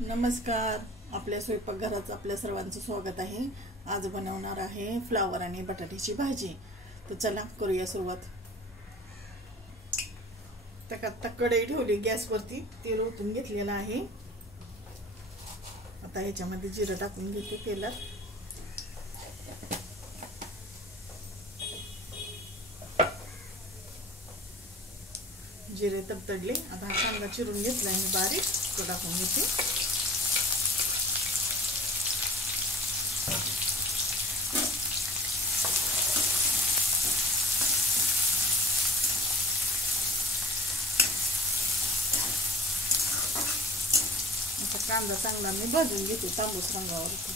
नमस्कार. आपल्या स्वयंपाकघरात आपल्या सर्वांचं स्वागत आहे. आज बनवणार आहे फ्लावर आणि बटाट्याची भाजी. तर चला करूया सुरुवात. आता कढई ठेवली गॅसवरती, तेल ओतून घेतलेलं आहे. आता ह्याच्यामध्ये जिरं टाकून घेते तेलात. जिरे तडतडले. आता हा कांदा चिरून घेतला आहे बारीक, तो टाकून घेते. कांदा चांगला मी भाजून घेते तांबूस रंगावरती.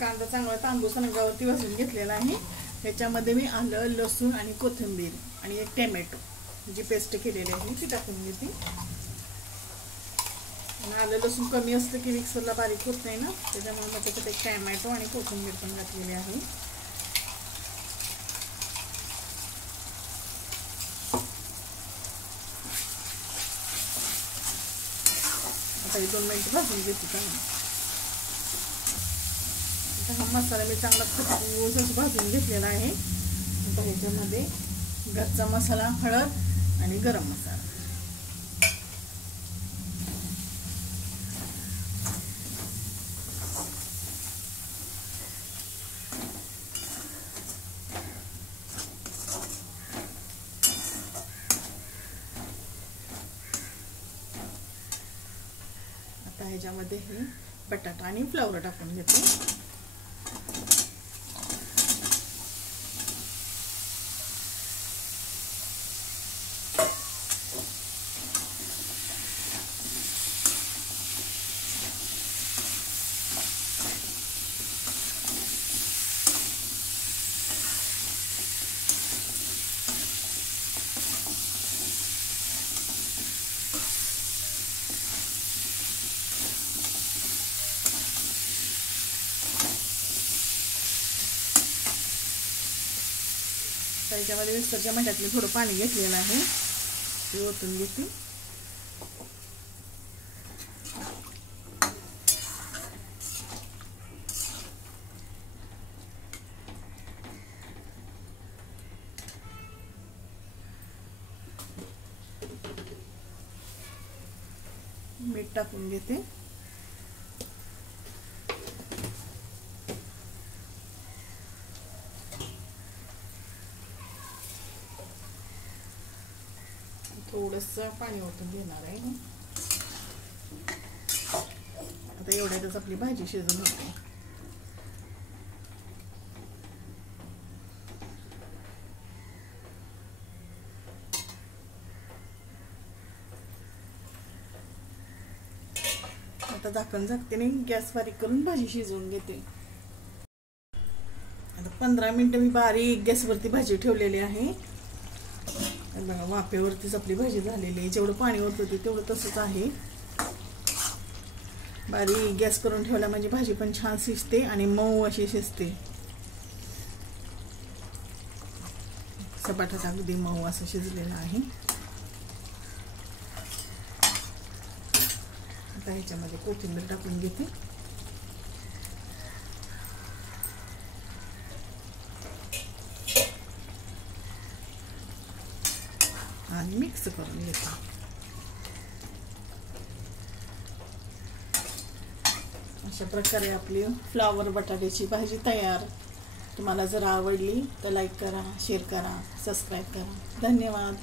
कांदा चांगला तांबूस रंगावरती भाजून घेतलेला आहे. ह्याच्यामध्ये मी आलं, लसूण आणि कोथिंबीर आणि एक टोमॅटो जी पेस्ट केलेली आहे ती टाकून घेते. आलं लसूण कमी असतं की मिक्सरला बारीक होत नाही ना, त्याच्यामुळे मग त्याच्यात एक टोमॅटो आणि कोथिंबीर पण घातलेली आहे. आता 2 मिनिट भाजून घेते. हा मसाला मी चांगला खरपूस भाजून घेतलेला आहे. आता ह्याच्यामध्ये घरचा मसाला, हळद आणि गरम मसाला. आता ह्याच्यामध्ये हे बटाटा आणि फ्लावर टाकून घेते. त्याच्यामध्ये मिक्सरच्या भांड्यातले थोडं पाणी घेतलेलं आहे, ते ओतून घेते. मीठ टाकून घेते. थोडंसं पाणी ओतून घेणार आहे. आता एवढ्यातच आपली भाजी शिजून होते. आता झाकण झाकते, गॅस बारीक करून भाजी शिजवून घेते. आता 15 मिनिटं मी बारीक गॅसवरती भाजी ठेवलेली आहे. बघा, वाफेवरतीच आपली भाजी झालेली आहे. जेवढं पाणी होत होते तेवढं तसंच आहे. बारीक गॅस करून ठेवला म्हणजे भाजी पण छान शिजते आणि मऊ अशी शिजते. बटाटा अगदी मऊ असं शिजलेला आहे. आता ह्याच्यामध्ये कोथिंबीर टाकून घेते. आणि मिक्स करून घेते. अशा प्रकारे आपली फ्लावर बटाट्याची भाजी तयार. तुम्हाला जर आवडली तर लाईक करा, शेअर करा, सबस्क्राईब करा. धन्यवाद.